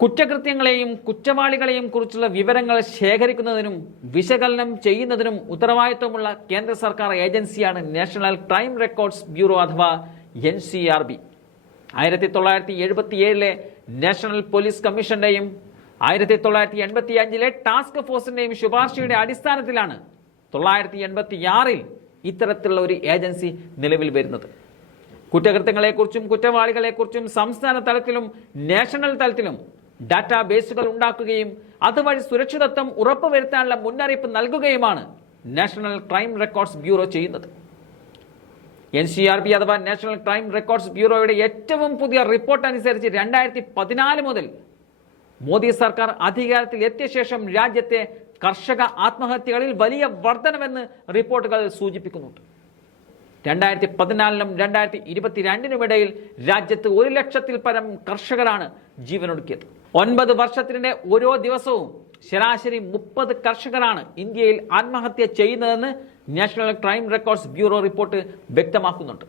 കുറ്റകൃത്യങ്ങളെയും കുറ്റവാളികളെയും കുറിച്ചുള്ള വിവരങ്ങൾ ശേഖരിക്കുന്നതിനും വിശകലനം ചെയ്യുന്നതിനും ഉത്തരവാദിത്വമുള്ള കേന്ദ്ര സർക്കാർ ഏജൻസിയാണ് നാഷണൽ ക്രൈം റെക്കോർഡ്സ് ബ്യൂറോ അഥവാ എൻ സി ആർ ബി. ആയിരത്തി തൊള്ളായിരത്തി എഴുപത്തി ഏഴിലെ നാഷണൽ പോലീസ് കമ്മീഷന്റെയും ആയിരത്തി തൊള്ളായിരത്തി എൺപത്തി അഞ്ചിലെ ടാസ്ക് ഫോഴ്സിന്റെയും ശുപാർശയുടെ അടിസ്ഥാനത്തിലാണ് തൊള്ളായിരത്തി എൺപത്തി ആറിൽ ഇത്തരത്തിലുള്ള ഒരു ഏജൻസി നിലവിൽ വരുന്നത്. കുറ്റകൃത്യങ്ങളെക്കുറിച്ചും കുറ്റവാളികളെക്കുറിച്ചും സംസ്ഥാന തലത്തിലും നാഷണൽ തലത്തിലും ഡാറ്റാബേസുകൾ ഉണ്ടാക്കുകയും അതുവഴി സുരക്ഷിതത്വം ഉറപ്പുവരുത്താനുള്ള മുന്നറിയിപ്പ് നൽകുകയുമാണ് നാഷണൽ ക്രൈം റെക്കോർഡ്സ് ബ്യൂറോ ചെയ്യുന്നത്. എൻ സി ആർ ബി അഥവാ നാഷണൽ ക്രൈം റെക്കോർഡ്സ് ബ്യൂറോയുടെ ഏറ്റവും പുതിയ റിപ്പോർട്ട് അനുസരിച്ച് രണ്ടായിരത്തി പതിനാല് മുതൽ മോദി സർക്കാർ അധികാരത്തിൽ എത്തിയ ശേഷം രാജ്യത്തെ കർഷക ആത്മഹത്യകളിൽ വലിയ വർധനമെന്ന് റിപ്പോർട്ടുകൾ സൂചിപ്പിക്കുന്നുണ്ട്. രണ്ടായിരത്തി പതിനാലിനും രണ്ടായിരത്തി ഇരുപത്തിരണ്ടിനുമിടയിൽ രാജ്യത്ത് ഒരു ലക്ഷത്തിൽ പരം കർഷകരാണ് ജീവനൊടുക്കിയത്. ഒൻപത് വർഷത്തിനിടെ ഓരോ ദിവസവും ശരാശരി മുപ്പത് കർഷകരാണ് ഇന്ത്യയിൽ ആത്മഹത്യ ചെയ്യുന്നതെന്ന് national crime records bureau report വ്യക്തമാക്കുന്നുണ്ട്.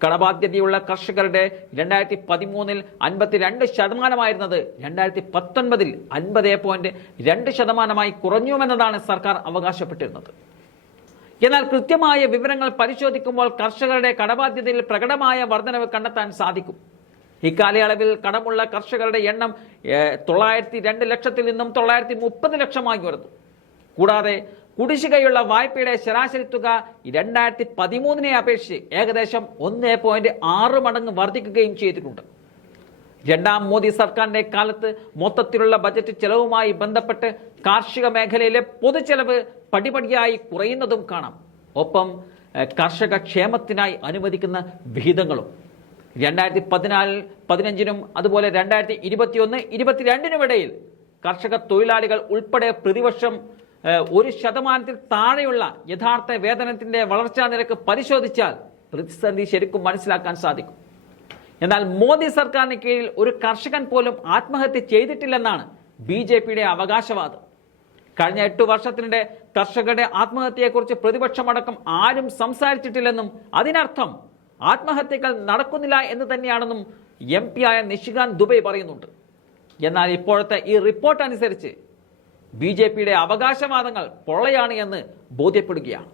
കടബാധ്യതയുള്ള കർഷകരുടെ രണ്ടായിരത്തി പതിമൂന്നിൽ അൻപത്തിരണ്ട് ശതമാനമായിരുന്നത് രണ്ടായിരത്തി പത്തൊൻപതിൽ അൻപത് പോയിന്റ് രണ്ട് ശതമാനമായി കുറഞ്ഞുവെന്നതാണ് സർക്കാർ അവകാശപ്പെട്ടിരുന്നത്. എന്നാൽ കൃത്യമായ വിവരങ്ങൾ പരിശോധിക്കുമ്പോൾ കർഷകരുടെ കടബാധ്യതയിൽ പ്രകടമായ വർധനവ് കണ്ടെത്താൻ സാധിക്കും. ഇക്കാലയളവിൽ കടമുള്ള കർഷകരുടെ എണ്ണം തൊള്ളായിരത്തി രണ്ട് ലക്ഷത്തിൽ നിന്നും തൊള്ളായിരത്തി മുപ്പത് ലക്ഷമായി ഉയർന്നു. കൂടാതെ കുടിശ്ശികയുള്ള വായ്പയുടെ ശരാശരി തുക രണ്ടായിരത്തി പതിമൂന്നിനെ അപേക്ഷിച്ച് ഏകദേശം ഒന്ന് പോയിന്റ് ആറ് മടങ്ങ് വർദ്ധിക്കുകയും ചെയ്തിട്ടുണ്ട്. രണ്ടാം മോദി സർക്കാരിന്റെ കാലത്ത് മൊത്തത്തിലുള്ള ബജറ്റ് ചെലവുമായി ബന്ധപ്പെട്ട് കാർഷിക മേഖലയിലെ പൊതുചെലവ് പടിപടിയായി കുറയുന്നതും കാണാം. ഒപ്പം കർഷക ക്ഷേമത്തിനായി അനുവദിക്കുന്ന വിഹിതങ്ങളും രണ്ടായിരത്തി പതിനാലിൽ പതിനഞ്ചിനും അതുപോലെ രണ്ടായിരത്തി ഇരുപത്തിയൊന്ന് ഇരുപത്തിരണ്ടിനും ഇടയിൽ കർഷക തൊഴിലാളികൾ ഉൾപ്പെടെ പ്രതിവർഷം ഒരു ശതമാനത്തിൽ താഴെയുള്ള യഥാർത്ഥ വേതനത്തിന്റെ വളർച്ചാ നിരക്ക് പരിശോധിച്ചാൽ പ്രതിസന്ധി ശരിക്കും മനസ്സിലാക്കാൻ സാധിക്കും. എന്നാൽ മോദി സർക്കാരിന് കീഴിൽ ഒരു കർഷകൻ പോലും ആത്മഹത്യ ചെയ്തിട്ടില്ലെന്നാണ് ബി ജെ പിയുടെ അവകാശവാദം. കഴിഞ്ഞ എട്ടു വർഷത്തിനിടെ കർഷകരുടെ ആത്മഹത്യയെക്കുറിച്ച് പ്രതിപക്ഷമടക്കം ആരും സംസാരിച്ചിട്ടില്ലെന്നും അതിനർത്ഥം ആത്മഹത്യകൾ നടക്കുന്നില്ല എന്ന് തന്നെയാണെന്നും എം പി ആയ നിഷികാന്ത് ദുബൈ പറയുന്നുണ്ട്. എന്നാൽ ഇപ്പോഴത്തെ ഈ റിപ്പോർട്ട് അനുസരിച്ച് ബി ജെ പിയുടെ അവകാശവാദങ്ങൾ പൊള്ളയാണ് എന്ന് ബോധ്യപ്പെടുകയാണ്.